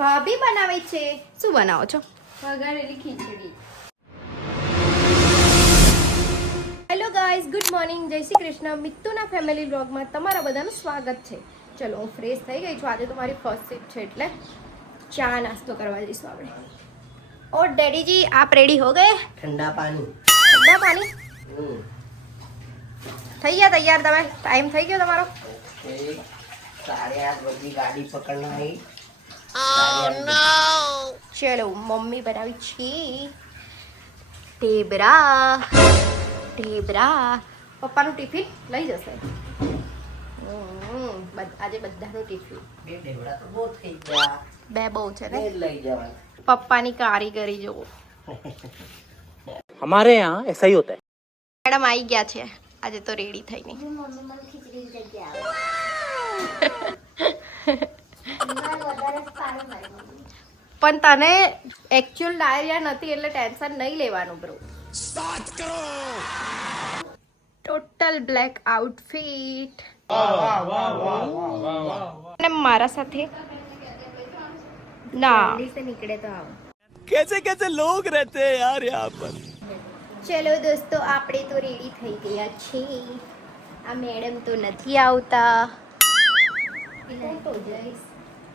ભાભી બનાવે છે. શું બનાવો છો? વઘારેલી ખીચડી. હેલો ગાઈઝ, ગુડ મોર્નિંગ, જય શ્રી કૃષ્ણ. મિત્તુના ફેમિલી બ્લોગમાં તમારા બધાનું સ્વાગત છે. ચલો, હું ફ્રેશ થઈ ગઈ છું. આજે તો મારી ફર્સ્ટ શિફ્ટ છે એટલે ચા નાસ્તો કરવા જઈશું આપણે. और डैडी जी आप रेडी हो गए? ठंडा पानी થઈ ગયા તૈયાર તમે? ટાઈમ થઈ ગયો તમારો? 8:30 बजे गाड़ी पकड़ना है. ચલો, મમ્મી બનાવી છે ઢેબરા. પપ્પાનું ટિફિન લઈ જશે. આજે બધાનું ટિફિન. બે ઢેબરા તો બહુ થઈ ગયા. બે બહુ છે ને? બે જ લઈ જવાના. પપ્પાની કારીગરી જુઓ. हमारे यहाँ ऐसा ही होता है. મેડમ આવી ગયા છે આજે તો રેડી થઈને. પણ તને એકચ્યુઅલ ડાયરિયા નથી એટલે ટેન્શન નહીં લેવાનું બ્રો. Total black outfit. અને મારા સાથે ના નીકળે તો આવો. कैसे कैसे लोग रहते हैं यार यहाँ पर. ચલો દોસ્તો, આપણે તો રેડી થઈ ગયા છીએ. આ મેડમ તો નથી આવતા. હું તો જઈશ.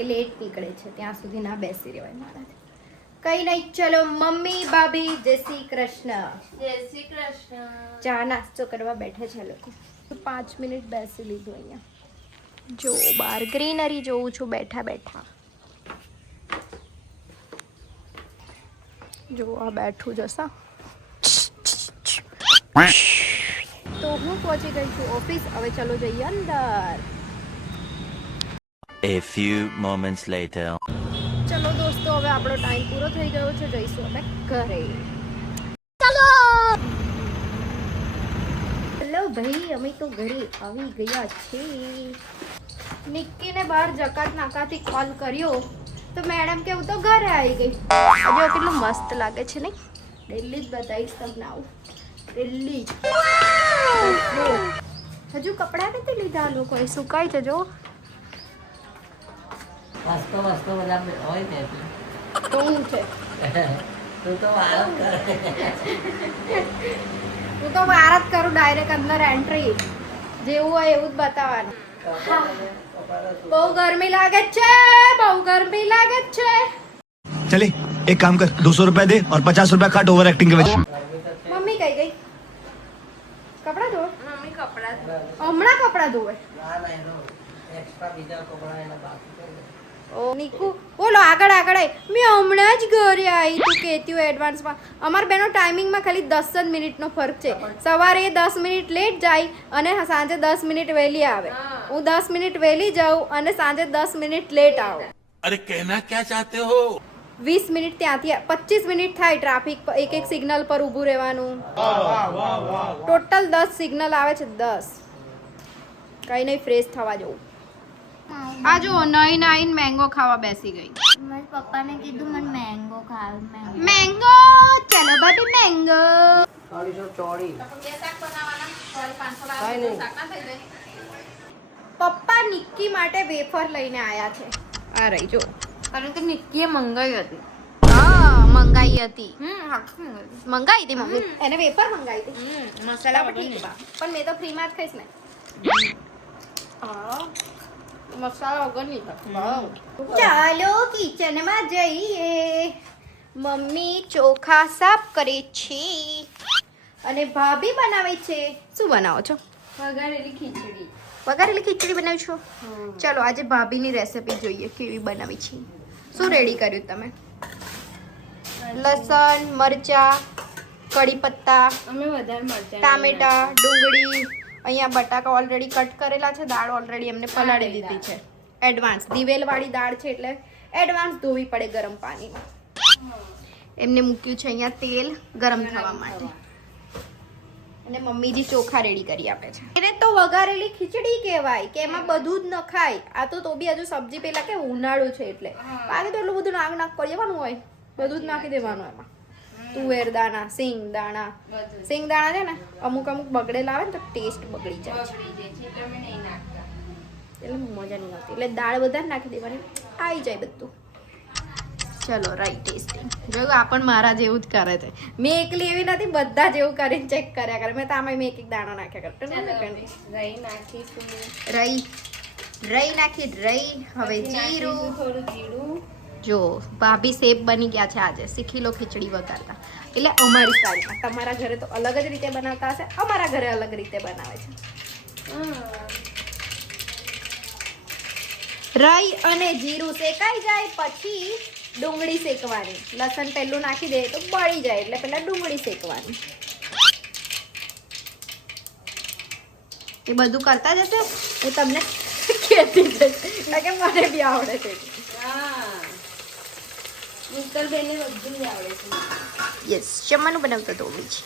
એ લેટ નીકળે છે, ત્યાં સુધી ના બેસી રહેવાય મારાથી. કઈ નહીં, ચલો મમ્મી ભાભી જય શ્રી કૃષ્ણ. જય શ્રી કૃષ્ણ. ચા નાસ્તો કરવા બેઠા છે લોકો. 5 મિનિટ બેસી લીધું અહીંયા. જો બહાર ગ્રીનરી જોઉં છું બેઠા બેઠા. જો આ બેઠું જશા. તો હું પહોંચી ગઈ છું ઓફિસ. હવે ચલો જઈએ અંદર. A few moments later. ચલો દોસ્તો, હવે આપણો ટાઈમ પૂરો થઈ ગયો છે. જઈશું અમે ઘરે. ચલો હેલો ભાઈ, અમે તો ઘરે આવી ગયા છીએ. નિક્કીને બહાર જકાત નાકાથી કોલ કર્યો તો મેડમ કેવું તો ઘરે આવી ગઈ. જો કેટલું મસ્ત લાગે છે નહીં? દિલ્હી જ બતાવીશ તમને આવું. દિલ્હી હજુ કપડાં નથી લીધા આ લોકોએ. સુકાય છે જો. વાસ્તો બધા હોય ને એટલે. તો હું છે તું તો આરામ કરે. હું તો વાર જ કરું. ડાયરેક્ટ અંદર એન્ટ્રી જેવું હોય એવું જ બતાવવાનું. બહુ ગરમી લાગે છે, બહુ ગરમી લાગે છે. चले एक काम कर 200 रुपया दे और 50 रुपया काट ओवर एक्टिंग के वजह મમ્મી કઈ ગઈ? કપડાં ધોવે? મમ્મી કપડાં હમણાં કપડાં ધોવે? ના એનો એક્સ્ટ્રા બીજા કપડા એના બાકી છે. ઓ નીકુ, બોલો આગળ આગળ આય. મેં હમણાં જ ઘરે આવી. તું કહેતી હોય એડવાન્સમાં. અમાર બેનો ટાઈમિંગમાં ખાલી 10 જ મિનિટનો ફરક છે. સવારે 10 મિનિટ લેટ જાય અને સાંજે 10 મિનિટ વહેલી આવે. હું 10 મિનિટ વહેલી જાઉં અને સાંજે 10 મિનિટ લેટ આવું. अरे कहना क्या चाहते हो? 20 મિનિટ ત્યાંથી 25 મિનિટ થાય ટ્રાફિક પર. એક એક સિગ્નલ પર ઊભું રહેવાનું. ટોટલ 10 સિગ્નલ આવે છે. 10. કઈ નહીં, ફ્રેશ થવા જવું. આ જો નાઈન મેંગો ખાવા બેસી ગઈ. મારા પપ્પાને કીધું મને મેંગો ખાવ. મેંગો, ચલો ભાભી મેંગો. 324. પપ્પા નિક્કી માટે વેફર લઈને આયા છે. આ રહી જો. કારણ કે નિક્કીએ મંગાવી હતી. હા, મંગાઈ હતી. હાખું મંગાઈ હતી મમ્મી. એને વેફર મંગાઈ હતી. મસાલા પણ ઠીક બા. પણ મેં તો ફ્રીમાં જ ખાઈશ ને. હા, મસાલા વગરની ચાલો કિચનમાં જઈએ. મમ્મી ચોખા સાફ કરે છે અને ભાભી બનાવે છે. શું બનાવો છો? વઘારેલી ખીચડી. વઘારેલી ખીચડી બનાવી છો? ચલો આજે ભાભીની રેસિપી જોઈએ કેવી બનાવી છે. શું રેડી કર્યું તમે? લસણ, મરચા, કડી પત્તા, અમે વધારે મરચાં ટામેટા, ડુંગળી. અહીંયા બટાકા ઓલરેડી કટ કરેલા છે. દાળ ઓલરેડી એમને પલાળી દીધી છે. એડવાન્સ દિવેલવાળી દાળ છે એટલે એડવાન્સ ધોવી પડે ગરમ પાણીમાં. એમને મૂક્યું છે અહીંયા તેલ ગરમ થવા માટે. અને મમ્મીજી ચોખા રેડી કરી આપે છે. એને તો વઘારેલી ખીચડી કહેવાય કે એમાં બધું જ નખાય. આ તો બી હજુ સબ્જી પેલા કે ઉનાળું છે એટલે બાકી તો એટલું બધું નાક કરી દેવાનું હોય. બધું જ નાખી દેવાનું એમાં. તુવેર દાણા, સિંગ દાણા. સિંગ દાણા છે ને અમુક બગડેલા આવે ને તો ટેસ્ટ બગડી જાય છે. એટલે અમે નહીં નાખતા. એટલે મજા નહીં આવતી. એટલે દાળ વધારે નાખી દેવાની, આવી જાય બધું. ચલો રાઈટ ટેસ્ટિંગ. જોયું આ પણ મારા જેવું જ કરે છે. મેં એકલી એવી નથી, બધા જેવું કરીને ચેક કર્યા કરે. મેં તો આમાં મેં એક દાણો નાખ્યા કરતો ચાલો હવે રહી નાખીશું. રઈ નાખી રઈ. હવે પછી જીરું. નાખીશું થોડું જીરું. જો ભાભી સેફ બની ગયા છે આજે. શીખી લો ખીચડી વઘારતા. એટલે અમારી સ્ટાઇલમાં. તમારા ઘરે તો અલગ જ રીતે બનાવતા હશે, અમારા ઘરે અલગ રીતે બનાવે છે. રાઈ અને જીરું શેકાઈ જાય પછી ડુંગળી શેકવાની. લસણ પહેલું નાખી દે તો બળી જાય, એટલે પહેલા ડુંગળી શેકવાની. એ બધું કરતા જશે, હું તમને કહેતી જઈશ, કારણ કે મને બી આવડે છે. મિત્તલબેનને બધું જ આવડે છે. યસ, જમવાનું બનાવતો તો બી છે.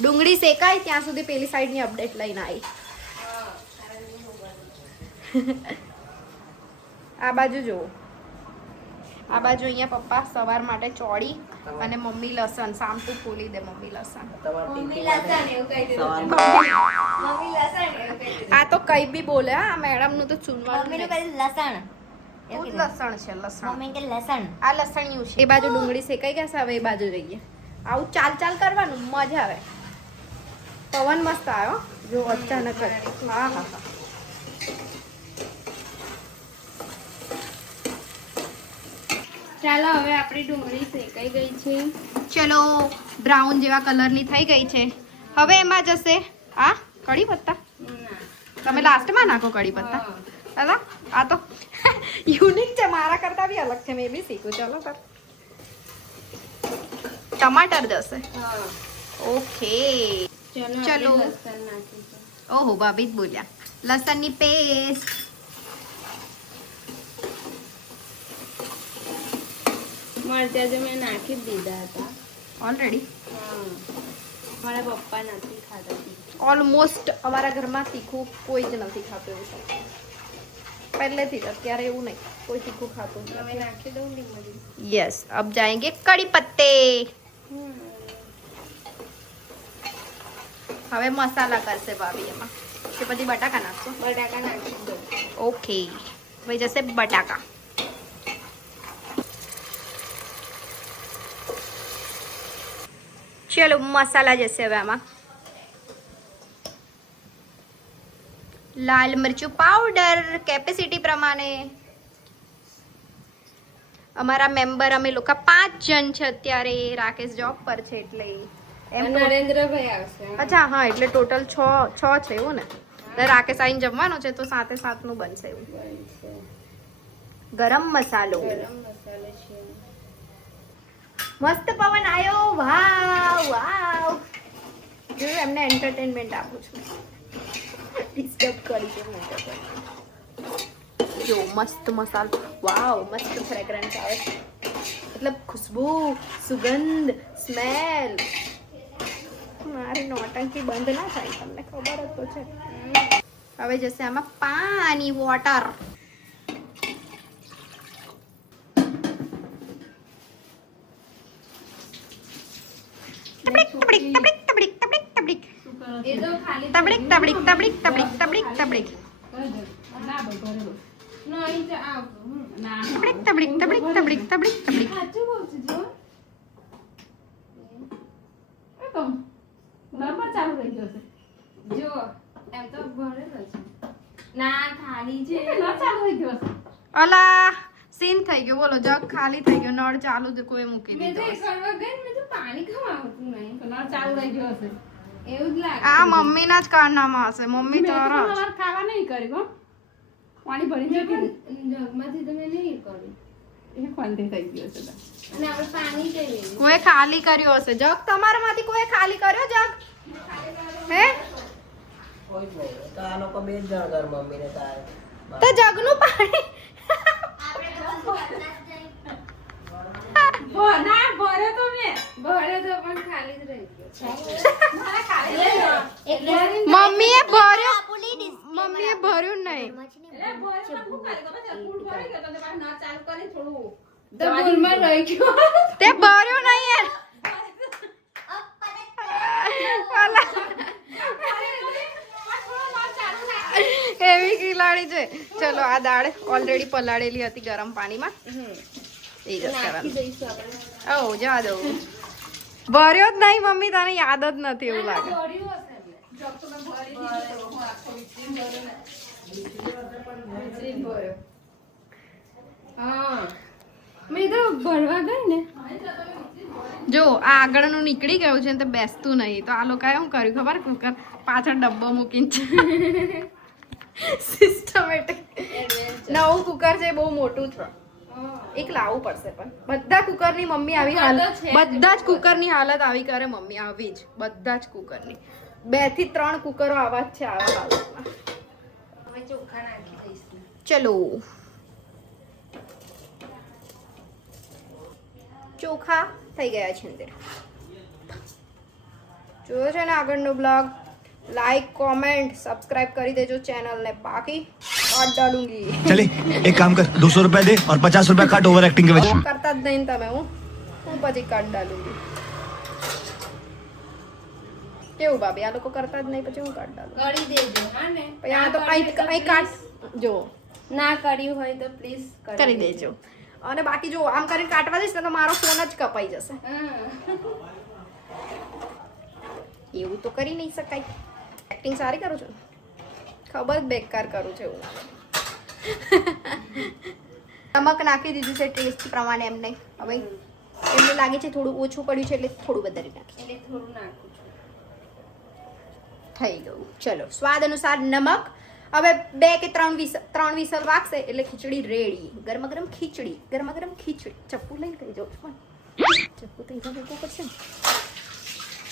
ડુંગળી શેકાય ત્યાં સુધી પેલી સાઈડની અપડેટ લઈને આવી. આ બાજુ જુઓ, આ બાજુ અહીંયા પપ્પા સવાર માટે ચોળી અને મમ્મી લસણ સામટું ફોલી દે. મમ્મી લસણ, મમ્મી લસણ એવું કહી દીધું. મમ્મી લસણ એવું કહી દીધું. આ તો કઈ બી બોલે. આ મેડમ નું તો ચૂનવાનું મમ્મીનું નહીં. કહ્યું લસણ. હું જ લસણ છે, લસણ. મમ્મી કે લસણ. આ લસણિયું છે. એ બાજુ ડુંગળી શેકાઈ ગયા છે, હવે એ બાજુ જઈએ. આવું ચાલ ચાલ કરવાનું, મજા આવે. પવન મસ્ત આવ્યો જો અચાનક જ. હા હા હા. ચાલો હવે આપણી ડુંગળી શેકાઈ ગઈ છે. ચલો બ્રાઉન જેવા કલરની થઈ ગઈ છે. હવે એમાં જશે આ કડી પત્તા. ના. તમે લાસ્ટમાં નાખો કડી પત્તા. દાદા આ તો યુનિક છે, મારા કરતા બી અલગ છે. મેં બી શીખું. ચલો સર, ટમાટર જશે. હા. ઓકે ચલો ચલો. આપણે લસણ નાખીશું. ઓહો ભાભી જ બોલ્યા. લસણની પેસ્ટ. મરચાં જો મેં નાખી જ દીધા હતા. ઓલરેડી હા. મારા પપ્પા નથી ખાતા. ઓલમોસ્ટ અમારા ઘરમાં તીખું કોઈ જ નથી ખાતું. એવું છે પહેલેથી જ. અત્યારે એવું નહીં, કોઈ તીખું ખાતું હવે નથી. નાખી દઉં લીંબુ. यस, अब जाएंगे कड़ी पत्ते. હવે મસાલા કરશે ભાભી એમાં. કે પછી બટાકા નાખશો? બટાકા નાખી દઉં. ઓકે, હવે જશે બટાકા. ચલો મસાલા જશે હવે આમાં. લાલ મરચું પાવડર કેપેસિટી પ્રમાણે. અમારા મેમ્બર અમે લોકો 5 જણ છે અત્યારે. રાકેશ જોબ પર છે એટલે એમ. નરેન્દ્રભાઈ આવશે. અચ્છા હા, એટલે ટોટલ 6 છે એવું ને. રાકેશ આઈને જમવાનું છે તો 7 નું બનશે એવું. ગરમ મસાલો. ગરમ મસાલો છે. મસ્ત પવન આવ્યો. વાવ વાવ. જો એમને એન્ટરટેનમેન્ટ આપું છું. ડિસ્ટર્બ કરી છે હું. જો મસ્ત મસાલો. વાવ, મસ્ત ફ્રેગ્રન્સ આવે છે. મતલબ ખુશ્બુ, સુગંધ, સ્મેલ. મારી નોટંકી બંધ ના થાય, તમને ખબર જ તો છે. હવે જશે આમાં પાણી, વોટર. એ તો ખાલી તબડીક તબડીક તબડીક તબડીક તબડીક તબડીક નો અહીં તો આવ. તબડીક તબડીક તબડીક તબડીક તબડીક તબડીક. સાચું કહું છું જો. જો એમ તો ભરેલો છે. ના ખાલી છે. અલા સીન થઈ ગયો. બોલો, જગ ખાલી થઈ ગયો, નળ ચાલુ જ કોઈ મૂકી મેં તો દીધો. એક વાર ગઈ મેં તો પાણી કેમ આવતું નહીં. એવું જ લાગે. આ મમ્મીના જ કારનામાં હશે. મમ્મી તરત જગમાંથી તમે નહીં કર્યું. અને આપણે પાણી જઈએ. કોઈ ખાલી કર્યો હશે. જગ તમારામાંથી કોઈ ખાલી કર્યો જગ? હે કોઈ જ નહીં. તો આ લોકો 2 જ જણ ઘર મમ્મી ને તારે. તો જગનું પાણી ભરે તો પણ ખાલી જ રહી ગયો. મમ્મીએ ભર્યું. મમ્મીએ ભર્યું નહીં. તો ભૂલમાં રહી ગયો. તે ભર્યું નહીં યાર. એવી ખિલાડી છે. ચલો આ દાળ ઓલરેડી પલાળેલી હતી ગરમ પાણીમાં. એ જ નાખી કરવાનું. દઈશું આપણે. ઓ જા દઉં. ભર્યો જ નહીં મમ્મી, તને યાદ જ નથી એવું લાગે. ભર્યું હશે એટલે. જો તો મેં ભરી દીધું તો હું આખો વિચરીને ભર્યો ને. વિચરીને ભર્યો. હા. મેં તો ભરવા ગઈ ને. જો આ આગળનું નીકળી ગયું છે ને તે બેસતું નહીં, તો આ લોકોએ શું કર્યું ખબર? કુકર પાછળ ડબ્બો મૂકીને સિસ્ટમેટિક નવું કુકર છે, બહુ મોટું છે. એક લાવવું પડશે પણ બધા કુકરની મમ્મી આવી હાલત, બધા જ કુકરની હાલત આવી કરે મમ્મી, આવી જ બધા જ કુકરની. 2 થી 3 કુકરો આવા જ છે આવા હાલતમાં. હવે ચોખા નાખી દઈશું. ચલો ચોખા થઈ ગયા છે અંદર. જોયો છે ને આગળનો બ્લોગ? લાઈક કોમેન્ટ સબસ્ક્રાઇબ કરી દેજો ચેનલને, બાકી કાટ ડાલूंगी. चले एक काम कर 200 रुपए दे और 50 रुपए काट ओवर एक्टिंग के वजह કરતા જ નહીં તમે. હું પછી કાટ ડાલूंगी. કેવું ભાભી, આ લોકો કરતા જ નહીં પછી હું કાટ ડાલું? કરી દેજો હા ને. પછી આ તો અહીં કાટ જો ના કર્યું હોય તો પ્લીઝ કરી દેજો. અને બાકી જો આમ કરીને કાટવા દઈશ ને તો મારો ફોન જ કપાઈ જશે. એવું તો કરી નહીં શકાય. એક્ટિંગ સારી કરું છું, ખબર જ બેકાર કરું છું એવું. નમક નાખી દીધું છે ટેસ્ટ પ્રમાણે એમને. હવે એમને લાગે છે થોડું ઓછું પડ્યું છે એટલે થોડું વધારે નાખી. એટલે થોડું નાખું છું. થઈ ગયું. ચલો સ્વાદ અનુસાર નમક. હવે 2 કે 3 વિસલ વાગશે એટલે ખીચડી રેડી. ગરમા ગરમ ખીચડી, ગરમા ગરમ ખીચડી. ચપ્પુ લઈને કહી જાઉં છું પણ ચપ્પુ તો અહીંયા મૂકવું પડશે ને.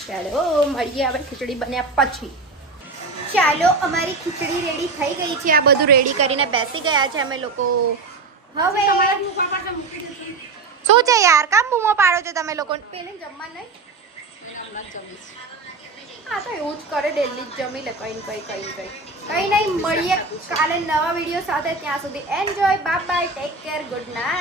ચાલો મળીએ આપણે ખીચડી બન્યા પછી. ચાલો અમારી ખીચડી રેડી થઈ ગઈ છે. આ બધું રેડી કરીને બેસી ગયા છે અમે લોકો. હવે શું છે યાર, કામ બૂમો પાડો છો તમે લોકો? પેલે જમવા નહીં. હા તો એવું જ કરે, ડેલી જ જમી લે. કઈ નહીં મળીએ કાલે નવા વિડીયો સાથે. ત્યાં સુધી enjoy, bye bye, take care, good night.